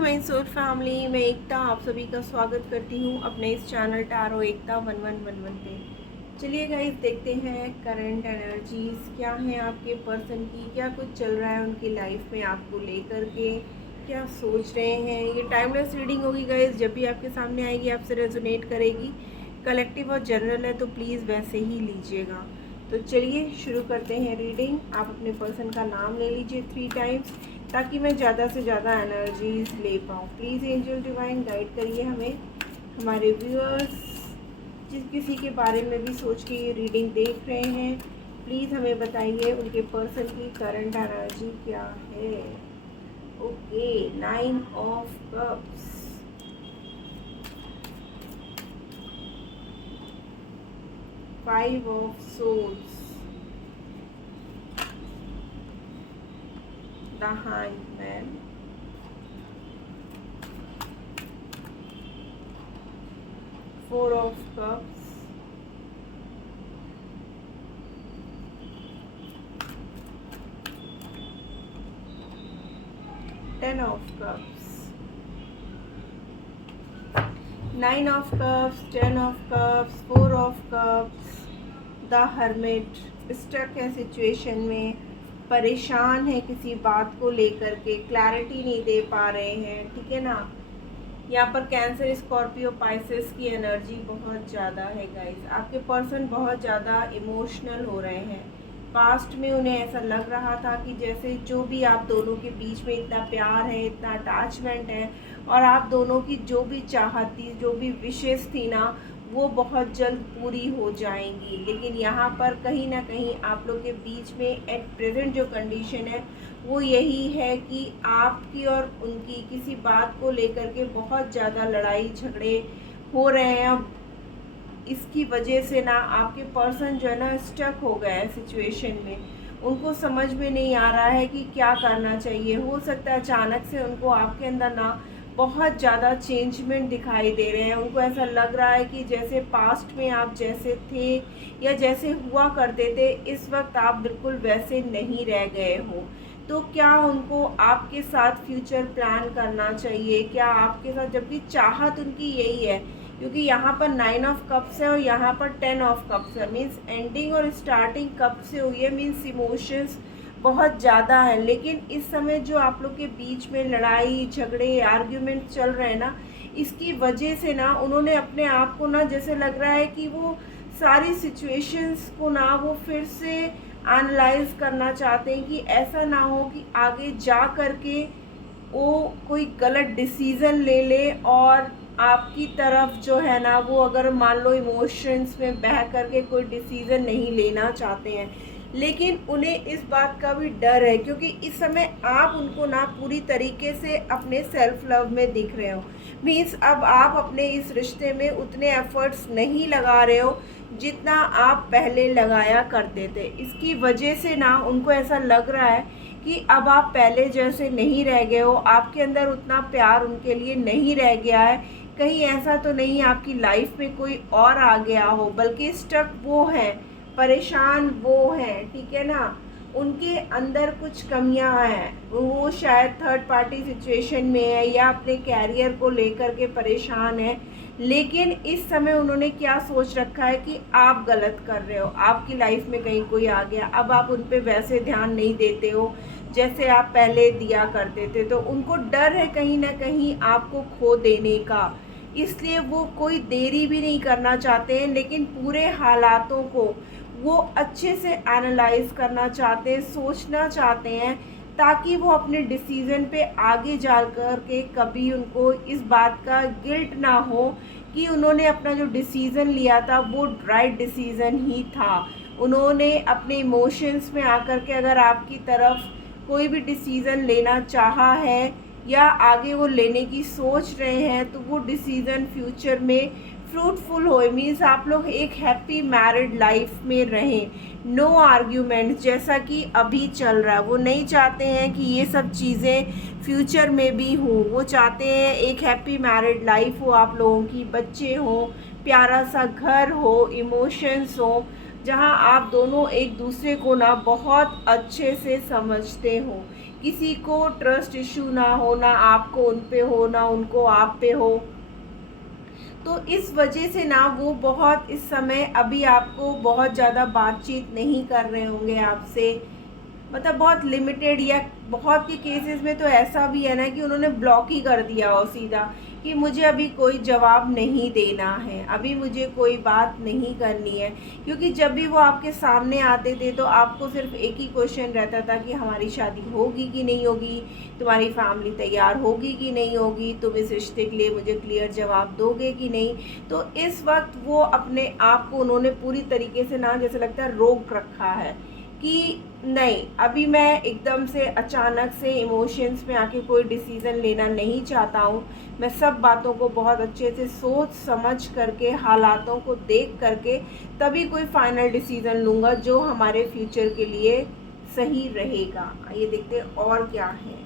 My soul family, मैं एकता आप सभी का स्वागत करती हूँ अपने इस चैनल टैरो एकता 1111 पे। चलिए गाइस, देखते हैं करंट एनर्जीज क्या हैं आपके पर्सन की, क्या कुछ चल रहा है उनकी लाइफ में आपको लेकर के, क्या सोच रहे हैं। ये टाइमलेस रीडिंग होगी गाइस, जब भी आपके सामने आएगी आपसे रेजोनेट करेगी। कलेक्टिव और जनरल है तो प्लीज़ वैसे ही लीजिएगा। तो चलिए शुरू करते हैं रीडिंग। आप अपने पर्सन का नाम ले लीजिए 3 टाइम्स ताकि मैं ज़्यादा से ज़्यादा एनर्जीज ले पाऊँ। प्लीज़ एंजल डिवाइन गाइड करिए हमें, हमारे व्यूअर्स जिस किसी के बारे में भी सोच के ये रीडिंग देख रहे हैं, प्लीज़ हमें बताइए उनके पर्सन की करंट एनर्जी क्या है। Okay, 9 of cups, 5 of souls, the hangman, 4 of cups, 10 of cups, 9 of cups, 10 of cups, 4 of cups, the hermit. Stuck है सिचुएशन में, परेशान है किसी बात को लेकर के, क्लैरिटी नहीं दे पा रहे हैं, ठीक है ना। यहाँ पर कैंसर, स्कॉर्पियो, पाइसेस की एनर्जी बहुत ज़्यादा है गाइस। आपके पर्सन बहुत ज़्यादा इमोशनल हो रहे हैं। पास्ट में उन्हें ऐसा लग रहा था कि जैसे जो भी आप दोनों के बीच में इतना प्यार है, इतना अटैचमेंट है, और आप दोनों की जो भी चाहत थी, जो भी विशेष थी ना, वो बहुत जल्द पूरी हो जाएंगी। लेकिन यहाँ पर कहीं ना कहीं आप लोग के बीच में एट प्रेजेंट जो कंडीशन है वो यही है कि आपकी और उनकी किसी बात को लेकर के बहुत ज़्यादा लड़ाई झगड़े हो रहे हैं। इसकी वजह से ना आपके पर्सन जो है ना स्टक हो गया है सिचुएशन में। उनको समझ में नहीं आ रहा है कि क्या करना चाहिए। हो सकता है अचानक से उनको आपके अंदर ना बहुत ज़्यादा चेंजमेंट दिखाई दे रहे हैं। उनको ऐसा लग रहा है कि जैसे पास्ट में आप जैसे थे या जैसे हुआ करते थे, इस वक्त आप बिल्कुल वैसे नहीं रह गए हो। तो क्या उनको आपके साथ फ्यूचर प्लान करना चाहिए? क्या आपके साथ, जबकि चाहत उनकी यही है, क्योंकि यहाँ पर 9 ऑफ कप्स है और यहाँ पर 10 ऑफ कप्स है। मीन्स एंडिंग और स्टार्टिंग कप से हुई है, मीन्स इमोशंस बहुत ज़्यादा है। लेकिन इस समय जो आप लोग के बीच में लड़ाई झगड़े आर्ग्यूमेंट चल रहे हैं ना, इसकी वजह से ना उन्होंने अपने आप को ना, जैसे लग रहा है कि वो सारी सिचुएशंस को ना वो फिर से एनालाइज करना चाहते हैं कि ऐसा ना हो कि आगे जा कर के वो कोई गलत डिसीज़न ले ले और आपकी तरफ जो है ना, वो अगर मान लो इमोशंस में बह करके कोई डिसीज़न नहीं लेना चाहते हैं। लेकिन उन्हें इस बात का भी डर है, क्योंकि इस समय आप उनको ना पूरी तरीके से अपने सेल्फ लव में दिख रहे हो। मीन्स अब आप अपने इस रिश्ते में उतने एफर्ट्स नहीं लगा रहे हो जितना आप पहले लगाया करते थे। इसकी वजह से ना उनको ऐसा लग रहा है कि अब आप पहले जैसे नहीं रह गए हो, आपके अंदर उतना प्यार उनके लिए नहीं रह गया है। कहीं ऐसा तो नहीं आपकी लाइफ में कोई और आ गया हो, बल्कि स्टक वो है, परेशान वो हैं, ठीक है ना। उनके अंदर कुछ कमियां हैं, वो शायद थर्ड पार्टी सिचुएशन में है या अपने कैरियर को लेकर के परेशान है। लेकिन इस समय उन्होंने क्या सोच रखा है कि आप गलत कर रहे हो, आपकी लाइफ में कहीं कोई आ गया, अब आप उन पे वैसे ध्यान नहीं देते हो जैसे आप पहले दिया करते थे। तो उनको डर है कहीं ना कहीं आपको खो देने का, इसलिए वो कोई देरी भी नहीं करना चाहते हैं। लेकिन पूरे हालातों को वो अच्छे से एनालाइज करना चाहते हैं, सोचना चाहते हैं, ताकि वो अपने डिसीज़न पे आगे जा कर के कभी उनको इस बात का गिल्ट ना हो कि उन्होंने अपना जो डिसीज़न लिया था वो राइट डिसीज़न ही था। उन्होंने अपने इमोशंस में आकर के अगर आपकी तरफ कोई भी डिसीज़न लेना चाहा है या आगे वो लेने की सोच रहे हैं, तो वो डिसीज़न फ्यूचर में फ्रूटफुल हो। मीन्स आप लोग एक हैप्पी मैरिड लाइफ में रहें, नो आर्ग्यूमेंट जैसा कि अभी चल रहा है। वो नहीं चाहते हैं कि ये सब चीज़ें फ्यूचर में भी हो। वो चाहते हैं एक हैप्पी मैरिड लाइफ हो, आप लोगों की बच्चे हों, प्यारा सा घर हो, इमोशंस हो, जहां आप दोनों एक दूसरे को ना बहुत अच्छे से समझते हो। किसी को ट्रस्ट इशू ना हो, ना आपको उन पे हो, ना उनको आप पे हो। तो इस वजह से ना वो बहुत इस समय अभी आपको बहुत ज़्यादा बातचीत नहीं कर रहे होंगे आपसे, मतलब बहुत लिमिटेड, या बहुत के केसेस में तो ऐसा भी है ना कि उन्होंने ब्लॉक ही कर दिया हो सीधा, कि मुझे अभी कोई जवाब नहीं देना है, अभी मुझे कोई बात नहीं करनी है। क्योंकि जब भी वो आपके सामने आते थे तो आपको सिर्फ एक ही क्वेश्चन रहता था कि हमारी शादी होगी कि नहीं होगी, तुम्हारी फैमिली तैयार होगी कि नहीं होगी, तुम इस रिश्ते के लिए मुझे क्लियर जवाब दोगे कि नहीं। तो इस वक्त वो अपने आप को उन्होंने पूरी तरीके से ना, जैसे लगता है, रोक रखा है कि नहीं, अभी मैं एकदम से अचानक से इमोशंस में आके कोई डिसीज़न लेना नहीं चाहता हूँ। मैं सब बातों को बहुत अच्छे से सोच समझ करके, हालातों को देख करके तभी कोई फाइनल डिसीज़न लूँगा जो हमारे फ्यूचर के लिए सही रहेगा। ये देखते हैं और क्या है।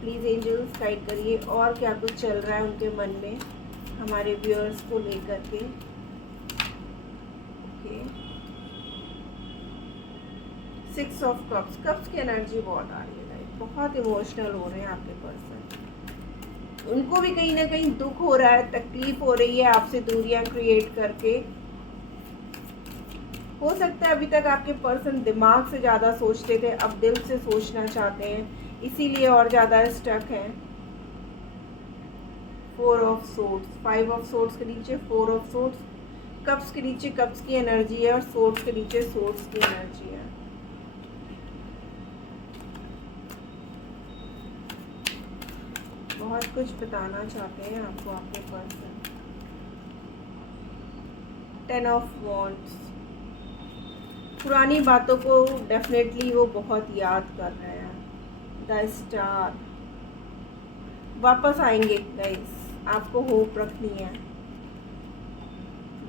प्लीज़ एंजल्स गाइड करिए और क्या कुछ चल रहा है उनके मन में हमारे व्यूअर्स को लेकर के। ओके, 6 ऑफ कप्स, कप्स की एनर्जी बहुत आ रही है, बहुत इमोशनल हो रहे हैं आपके पर्सन। उनको भी कहीं ना कहीं दुख हो रहा है, तकलीफ हो रही है आपसे दूरियां क्रिएट करके। हो सकता है अभी तक आपके पर्सन दिमाग से ज़्यादा सोचते थे, अब दिल से सोचना चाहते हैं, इसीलिए और ज़्यादा स्टक है। 4 ऑफ सोर्ड्स, 5 ऑफ सोर्ड्स के नीचे 4 ऑफ सोर्ड्स, कप्स के नीचे कप्स की एनर्जी है और सोर्ड्स के नीचे सोर्ड्स की एनर्जी है। बहुत कुछ बताना चाहते हैं आपको आपके पर्सन। 10 ऑफ वॉन्ड्स, पुरानी बातों को डेफिनेटली वो बहुत याद कर रहे हैं। द स्टार, वापस आएंगे गाइस, आपको होप रखनी है।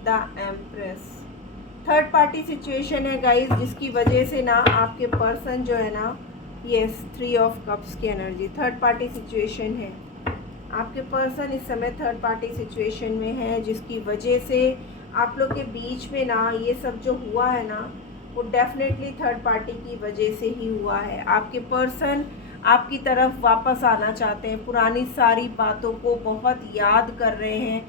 The empress, third party situation है गाइस, जिसकी वजह से ना आपके पर्सन जो है ना, यस, 3 ऑफ कप्स की एनर्जी, थर्ड पार्टी सिचुएशन है। आपके पर्सन इस समय थर्ड पार्टी सिचुएशन में है, जिसकी वजह से आप लोग के बीच में ना ये सब जो हुआ है ना, वो डेफिनेटली थर्ड पार्टी की वजह से ही हुआ है। आपके पर्सन आपकी तरफ वापस आना चाहते हैं, पुरानी सारी बातों को बहुत याद कर रहे हैं,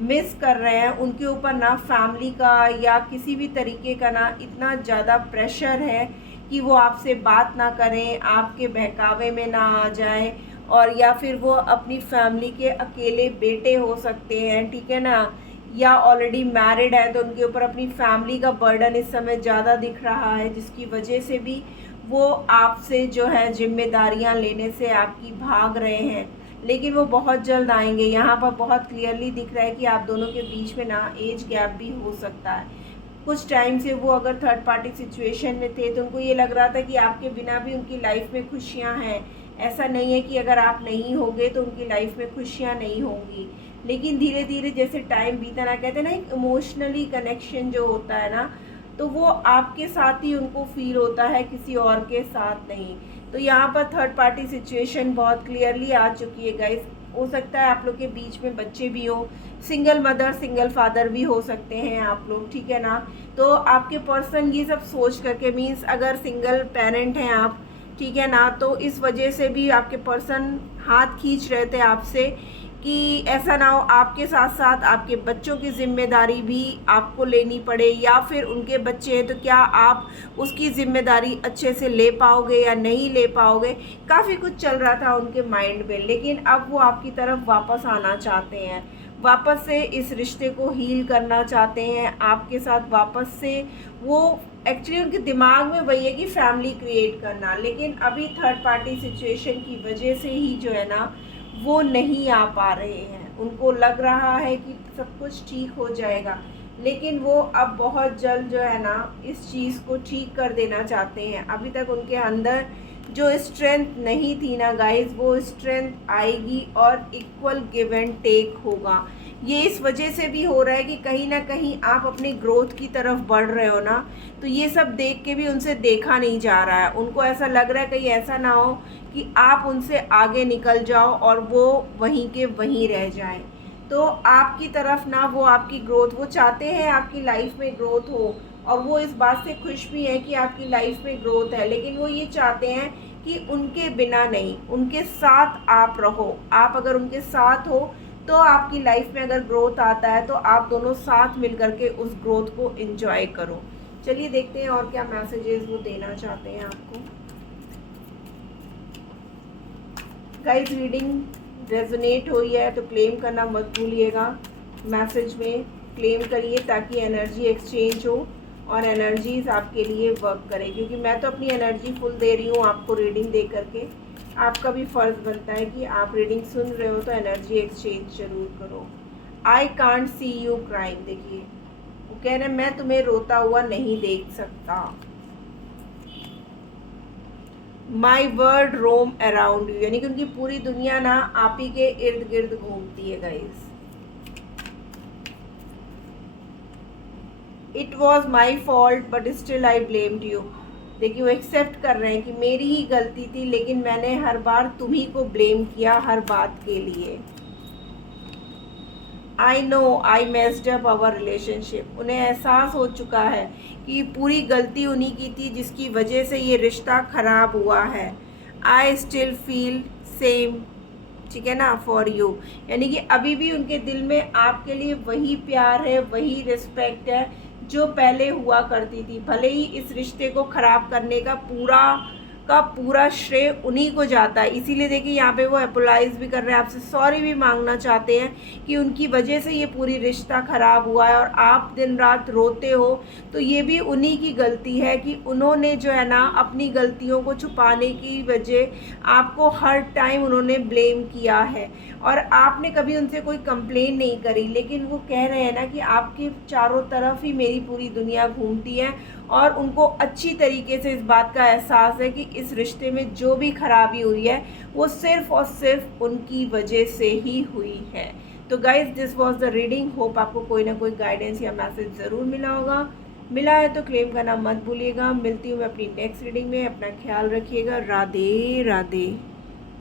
मिस कर रहे हैं। उनके ऊपर ना फैमिली का या किसी भी तरीके का ना इतना ज़्यादा प्रेशर है कि वो आपसे बात ना करें, आपके बहकावे में ना आ जाए, और या फिर वो अपनी फैमिली के अकेले बेटे हो सकते हैं, ठीक है ना, या ऑलरेडी मैरिड है तो उनके ऊपर अपनी फैमिली का बर्डन इस समय ज़्यादा दिख रहा है, जिसकी वजह से भी वो आपसे जो है जिम्मेदारियां लेने से आपकी भाग रहे हैं। लेकिन वो बहुत जल्द आएंगे। यहाँ पर बहुत क्लियरली दिख रहा है कि आप दोनों के बीच में ना एज गैप भी हो सकता है। कुछ टाइम से वो अगर थर्ड पार्टी सिचुएशन में थे तो उनको ये लग रहा था कि आपके बिना भी उनकी लाइफ में खुशियाँ हैं। ऐसा नहीं है कि अगर आप नहीं होंगे तो उनकी लाइफ में खुशियाँ नहीं होंगी। लेकिन धीरे धीरे जैसे टाइम बीता ना, कहते हैं ना, एक इमोशनली कनेक्शन जो होता है ना, तो वो आपके साथ ही उनको फील होता है, किसी और के साथ नहीं। तो यहाँ पर थर्ड पार्टी सिचुएशन बहुत क्लियरली आ चुकी है गाइस। हो सकता है आप लोग के बीच में बच्चे भी हो, सिंगल मदर सिंगल फादर भी हो सकते हैं आप लोग, ठीक है ना। तो आपके पर्सन ये सब सोच करके, मीन्स अगर सिंगल पेरेंट हैं आप, ठीक है ना, तो इस वजह से भी आपके पर्सन हाथ खींच रहे थे आपसे कि ऐसा ना हो आपके साथ साथ आपके बच्चों की जिम्मेदारी भी आपको लेनी पड़े, या फिर उनके बच्चे हैं तो क्या आप उसकी ज़िम्मेदारी अच्छे से ले पाओगे या नहीं ले पाओगे। काफ़ी कुछ चल रहा था उनके माइंड में, लेकिन अब वो आपकी तरफ वापस आना चाहते हैं, वापस से इस रिश्ते को हील करना चाहते हैं आपके साथ वापस से। वो एक्चुअली उनके दिमाग में वही है कि फैमिली क्रिएट करना, लेकिन अभी थर्ड पार्टी सिचुएशन की वजह से ही जो है ना वो नहीं आ पा रहे हैं। उनको लग रहा है कि सब कुछ ठीक हो जाएगा, लेकिन वो अब बहुत जल्द जो है ना इस चीज़ को ठीक कर देना चाहते हैं। अभी तक उनके अंदर जो स्ट्रेंथ नहीं थी ना गाइस, वो स्ट्रेंथ आएगी और इक्वल गिव एंड टेक होगा। ये इस वजह से भी हो रहा है कि कहीं ना कहीं आप अपनी ग्रोथ की तरफ बढ़ रहे हो ना, तो ये सब देख के भी उनसे देखा नहीं जा रहा है। उनको ऐसा लग रहा है कहीं ऐसा ना हो कि आप उनसे आगे निकल जाओ और वो वहीं के वहीं रह जाएं। तो आपकी तरफ ना वो आपकी ग्रोथ, वो चाहते हैं आपकी लाइफ में ग्रोथ हो, और वो इस बात से खुश भी हैं कि आपकी लाइफ में ग्रोथ है, लेकिन वो ये चाहते हैं कि उनके बिना नहीं, उनके साथ आप रहो। आप अगर उनके साथ हो तो आपकी लाइफ में अगर ग्रोथ आता है तो आप दोनों साथ मिल करके उस ग्रोथ को एंजॉय करो। चलिए देखते हैं और क्या मैसेजेस वो देना चाहते हैं आपको। गाइस रीडिंग रेजोनेट हुई है तो क्लेम करना मत भूलिएगा, मैसेज में क्लेम करिए ताकि एनर्जी एक्सचेंज हो और एनर्जीज आपके लिए वर्क करें, क्योंकि मैं तो अपनी एनर्जी फुल दे रही हूँ आपको रीडिंग दे करके। आपका भी फ़र्ज़ बनता है कि आप रीडिंग सुन रहे हो तो एनर्जी एक्सचेंज ज़रूर करो। I can't see you crying, देखिए वो कह रहे हैं मैं तुम्हें रोता हुआ नहीं देख सकता। My word roam around you, यानी कि उनकी पूरी दुनिया ना आप ही के इर्द गिर्द घूमती है guys. It was my fault but still I blamed you, देखिए वो एक्सेप्ट कर रहे हैं कि मेरी ही गलती थी लेकिन मैंने हर बार तुम्ही को ब्लेम किया हर बात के लिए। I know I messed up our relationship, उन्हें एहसास हो चुका है कि पूरी गलती उन्हीं की थी जिसकी वजह से ये रिश्ता ख़राब हुआ है। आई स्टिल फील सेम, ठीक है ना, फॉर यू, यानी कि अभी भी उनके दिल में आपके लिए वही प्यार है, वही रिस्पेक्ट है जो पहले हुआ करती थी। भले ही इस रिश्ते को ख़राब करने का पूरा श्रेय उन्हीं को जाता है, इसीलिए देखिए यहाँ पे वो अपोलाइज़ भी कर रहे हैं, आपसे सॉरी भी मांगना चाहते हैं कि उनकी वजह से ये पूरी रिश्ता ख़राब हुआ है और आप दिन रात रोते हो तो ये भी उन्हीं की गलती है कि उन्होंने जो है ना अपनी गलतियों को छुपाने की वजह आपको हर टाइम उन्होंने ब्लेम किया है और आपने कभी उनसे कोई कंप्लेन नहीं करी। लेकिन वो कह रहे हैं ना कि आपके चारों तरफ ही मेरी पूरी दुनिया घूमती है और उनको अच्छी तरीके से इस बात का एहसास है कि इस रिश्ते में जो भी खराबी हुई है वो सिर्फ़ और सिर्फ उनकी वजह से ही हुई है। तो guys this was the reading, hope आपको कोई ना कोई गाइडेंस या मैसेज ज़रूर मिला होगा। मिला है तो क्लेम करना मत भूलिएगा। मिलती हूँ मैं अपनी नेक्स्ट रीडिंग में, अपना ख्याल रखिएगा। राधे राधे।